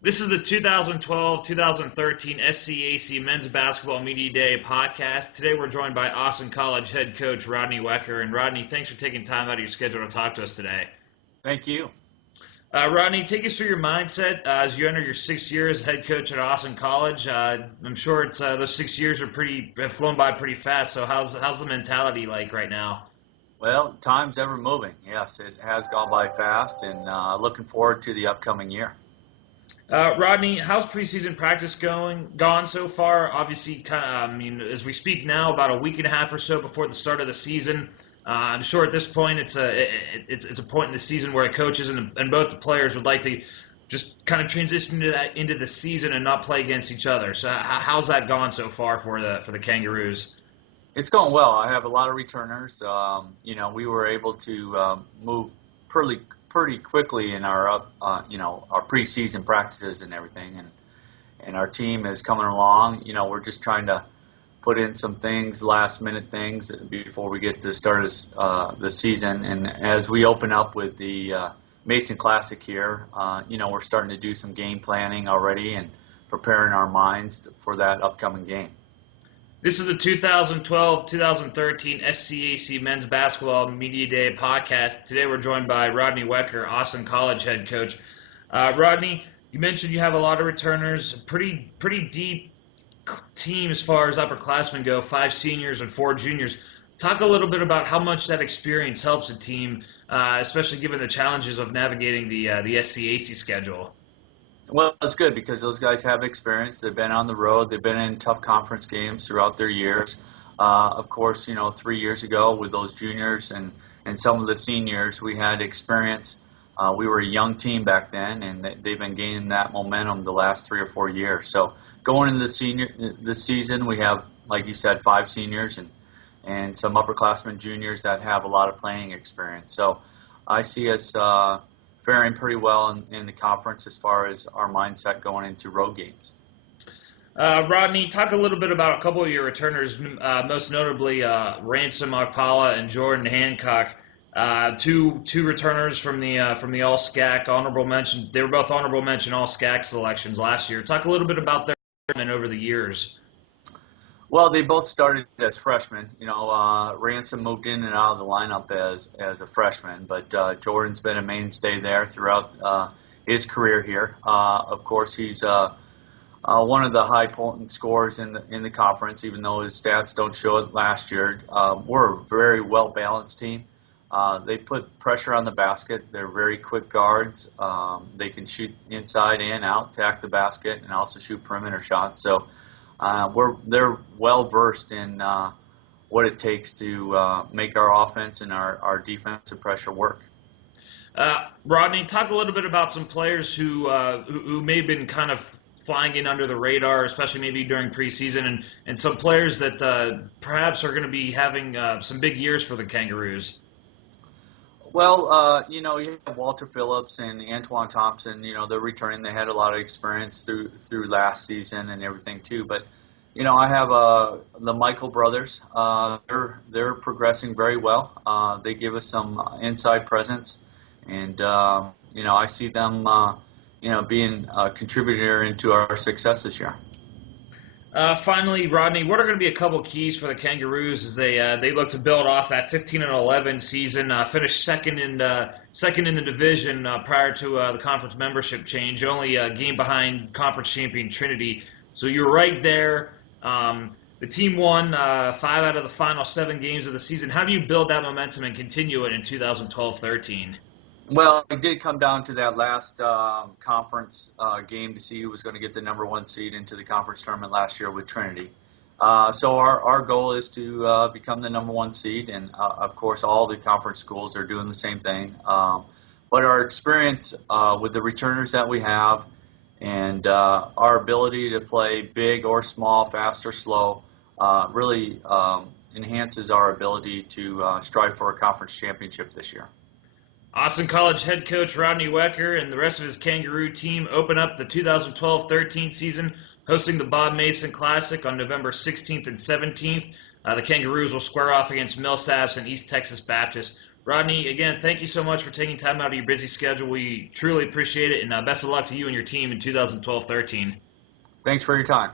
This is the 2012-2013 SCAC Men's Basketball Media Day podcast. Today we're joined by Austin College head coach Rodney Wecker. And Rodney, thanks for taking time out of your schedule to talk to us today. Thank you. Rodney, take us through your mindset as you enter your 6 year as head coach at Austin College. I'm sure those 6 years have flown by pretty fast. So how's the mentality like right now? Well, time's ever moving. Yes, it has gone by fast, and looking forward to the upcoming year. Rodney, how's preseason practice gone so far? Obviously, as we speak now, about a week and a half or so before the start of the season. I'm sure at this point it's a point in the season where coaches and both the players would like to just kind of transition into the season and not play against each other. So how's that gone so far for the Kangaroos? It's going well. I have a lot of returners. We were able to move pretty quickly in our our preseason practices and everything, and our team is coming along. We're just trying to put in some things, last minute things before we get to the start of the season. And as we open up with the Mason Classic here, we're starting to do some game planning already and preparing our minds for that upcoming game. This is the 2012-2013 SCAC Men's Basketball Media Day podcast. Today we're joined by Rodney Wecker, Austin College head coach. Rodney, you mentioned you have a lot of returners, pretty deep team as far as upperclassmen go, 5 seniors and 4 juniors. Talk a little bit about how much that experience helps a team, especially given the challenges of navigating the SCAC schedule. Well, it's good because those guys have experience. They've been on the road. They've been in tough conference games throughout their years. Of course, 3 years ago with those juniors and some of the seniors, we had experience. We were a young team back then, and they've been gaining that momentum the last 3 or 4 years. So going into this season, we have, like you said, 5 seniors and some upperclassmen juniors that have a lot of playing experience. So I see us faring pretty well in the conference as far as our mindset going into road games. Rodney, talk a little bit about a couple of your returners, most notably Ransom Akpala and Jordan Hancock, two returners from the All SCAC honorable mention. They were both honorable mention All SCAC selections last year. Talk a little bit about their development over the years. Well, they both started as freshmen. Ransom moved in and out of the lineup as a freshman, but Jordan's been a mainstay there throughout his career here. Of course, he's one of the high potent scorers in the conference, even though his stats don't show it last year. We're a very well balanced team. They put pressure on the basket. They're very quick guards. They can shoot inside and out, attack the basket, and also shoot perimeter shots. So they're well versed in what it takes to make our offense and our defensive pressure work. Rodney, talk a little bit about some players who may have been kind of flying in under the radar, especially maybe during preseason, and some players that perhaps are going to be having some big years for the Kangaroos. Well, you have Walter Phillips and Antoine Thompson. They're returning. They had a lot of experience through last season and everything too. But I have the Michael brothers. They're progressing very well. They give us some inside presence, and I see them being a contributor into our success this year. Finally, Rodney, what are going to be a couple keys for the Kangaroos as they look to build off that 15-11 season, finish second in the division prior to the conference membership change, only a game behind conference champion Trinity. So you're right there. The team won 5 out of the final 7 games of the season. How do you build that momentum and continue it in 2012-13? Well, it did come down to that last conference game to see who was going to get the number 1 seed into the conference tournament last year with Trinity. So our goal is to become the number 1 seed, and of course all the conference schools are doing the same thing. But our experience with the returners that we have and our ability to play big or small, fast or slow, really enhances our ability to strive for a conference championship this year. Austin College head coach Rodney Wecker and the rest of his Kangaroo team open up the 2012-13 season, hosting the Bob Mason Classic on November 16th and 17th. The Kangaroos will square off against Millsaps and East Texas Baptist. Rodney, again, thank you so much for taking time out of your busy schedule. We truly appreciate it, and best of luck to you and your team in 2012-13. Thanks for your time.